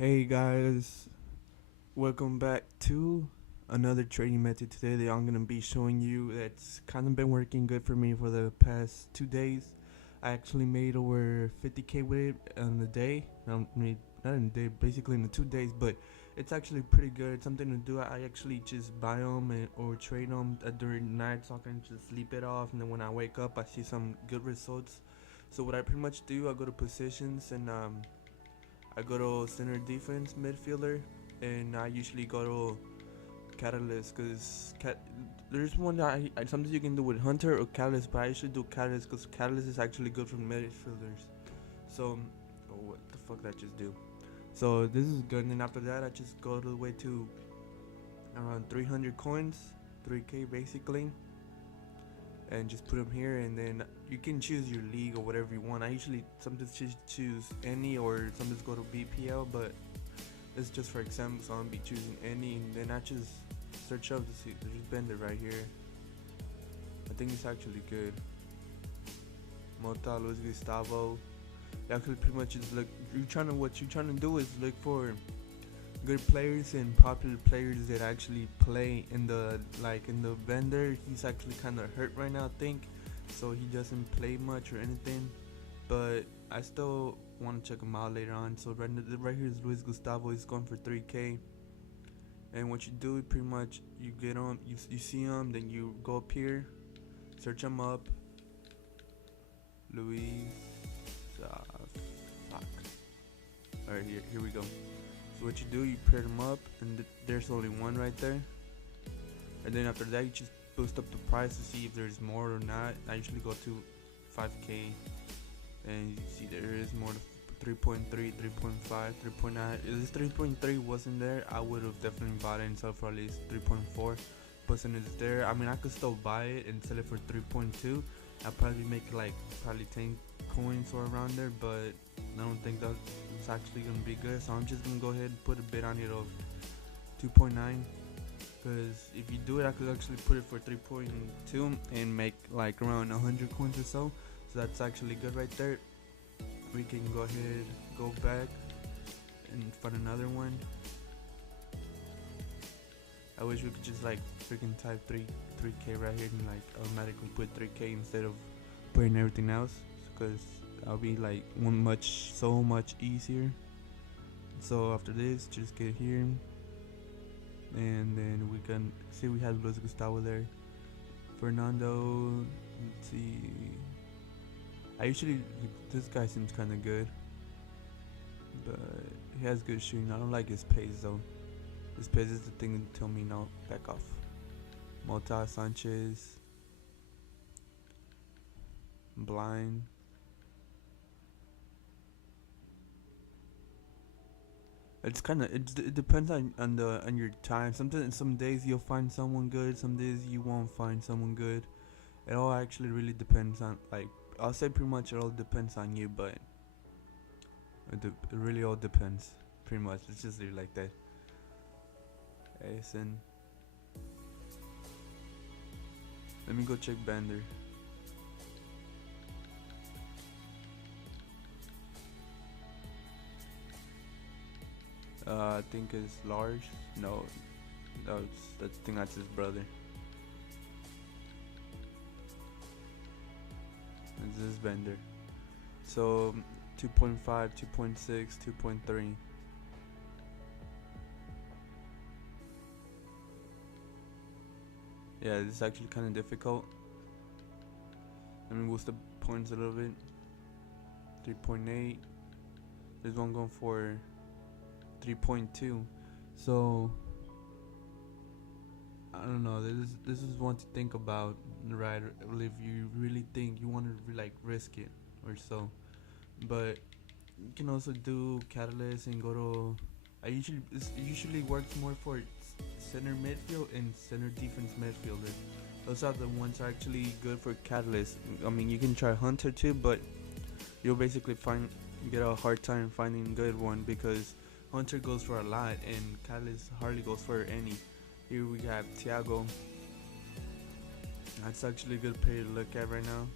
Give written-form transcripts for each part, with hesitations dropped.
Hey guys, welcome back to another trading method today that I'm gonna be showing you. That's kind of been working good for me for the past 2 days. I actually made over 50k with it in the day. Not in the day, basically in the 2 days, but it's actually pretty good. It's something to do. I actually just buy them or trade them during the night so I can just sleep it off, and then when I wake up, I see some good results. So what I pretty much do, I go to positions and I go to center defense midfielder, and I usually go to catalyst because there's one that I sometimes you can do with hunter or catalyst, but I usually do catalyst because catalyst is actually good for midfielders. So, oh, what the fuck did I just do? So this is good, and then after that I just go to the way to around 300 coins, 3k basically, and just put them here, and then you can choose your league or whatever you want. I usually sometimes choose any or sometimes go to BPL, but this is just for example, so I'm gonna be choosing any, and then I just search up to see. There's Bender right here. I think it's actually good. Mota, Luis Gustavo. Actually, pretty much is look. What you're trying to do is look for good players and popular players that actually play in the vendor. He's actually kind of hurt right now, I think, so he doesn't play much or anything, but I still want to check him out later on. So right here is Luis Gustavo. He's going for 3k, and what you do pretty much, you get him, you see him, then you go up here, search him up. Luis, fuck. Alright, here we go. So what you do, you pair them up, and there's only one right there. And then after that, you just boost up the price to see if there's more or not. I usually go to 5k, and you see there is more to 3.3, 3.5, 3.9. If this 3.3 wasn't there, I would have definitely bought it and sell for at least 3.4. But since it's there, I mean, I could still buy it and sell it for 3.2. I'll probably make like probably 10 coins or around there, but I don't think that it's actually gonna be good. So I'm just gonna go ahead and put a bid on it of 2.9, because if you do it, I could actually put it for 3.2 and make like around 100 coins or so. So that's actually good right there. We can go ahead, go back and find another one. I wish we could just like freaking type 3k right here and like automatically put 3k instead of putting everything else, because I'll be like so much easier. So after this, just get here, and then we can see we have Luis Gustavo there. Fernando, let's see. This guy seems kind of good, but he has good shooting. I don't like his pace though. His pace is the thing to tell me no, back off. Mota, Sanchez, Blind. It depends on your time. Sometimes some days you'll find someone good. Some days you won't find someone good. It all actually really depends on, like, I'll say pretty much it all depends on you, but it really all depends. Pretty much, it's just really like that. Asen. Let me go check Bender. I think it's large. No, I think that's his brother. This is Bender. So 2.5, 2.6, 2.3. Yeah, this is actually kind of difficult. Let me boost the points a little bit. 3.8. There's one going for 3.2. So I don't know. This is one to think about, right? If you really think you want to like risk it or so. But you can also do catalyst and go to. It usually works more for center midfield and center defense midfielder. Those are the ones that are actually good for catalyst. I mean, you can try hunter too, but you'll basically get a hard time finding a good one, because hunter goes for a lot and catalyst hardly goes for any. Here we have Thiago. That's actually a good player to look at right now.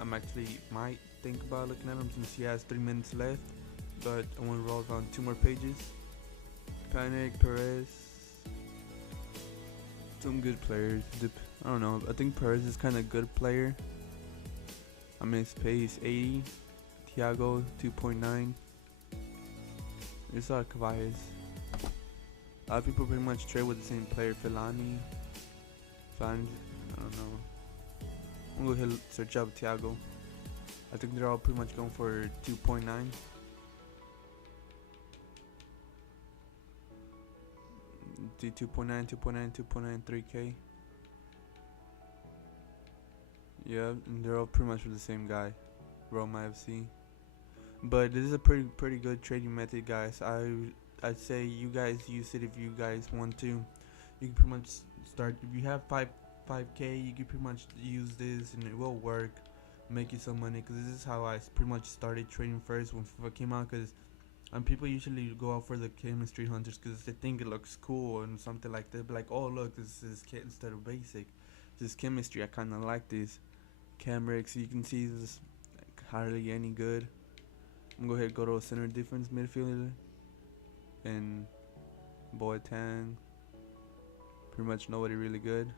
I'm actually might think about looking at him since he has 3 minutes left. but I want to roll on 2 more pages. Panic, Perez, some good players. I don't know. I think Perez is kind of good player. I mean, his pace 80. Thiago 2.9. There's a lot of Caballes. A lot of people pretty much trade with the same player. Filani, I don't know. I'm gonna go ahead and search up Thiago. I think they're all pretty much going for 2.9. See 2.9, 2.9, 2.9, 3K. Yeah, and they're all pretty much for the same guy, Roma FC. But this is a pretty good trading method, guys. I'd say you guys use it if you guys want to. You can pretty much start if you have 5K. You can pretty much use this and it will work, make you some money. Cause this is how I pretty much started trading first when FIFA came out. Cause people usually go out for the chemistry hunters because they think it looks cool and something like that. But like, oh look, this is instead of basic, this is chemistry. I kind of like this. Camrex, you can see this is like hardly any good. I'm gonna go ahead and go to a center defense midfielder and Boateng. Pretty much nobody really good.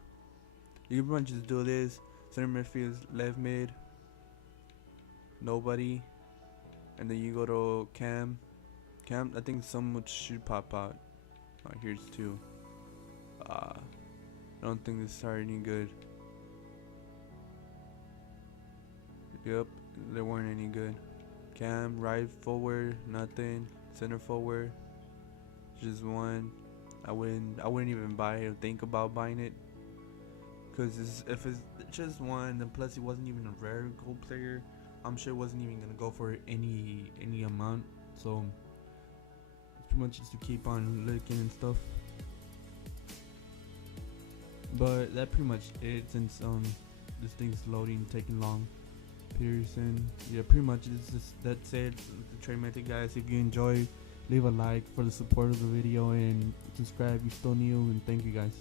You can pretty much just do this. Center midfield, left mid, nobody, and then you go to Cam. I think someone should pop out. Oh, here's 2. I don't think this is any good. Yep, they weren't any good. Cam, right forward, nothing. Center forward, just 1. I wouldn't even buy it or think about buying it. Cause if it's just 1, and plus he wasn't even a rare gold player, I'm sure it wasn't even gonna go for any amount. So it's pretty much just to keep on looking and stuff. But that pretty much it, since this thing's loading, taking long. Pearson, yeah, pretty much that's it. The trade method, guys. If you enjoy, leave a like for the support of the video and subscribe if you're still new, and thank you guys.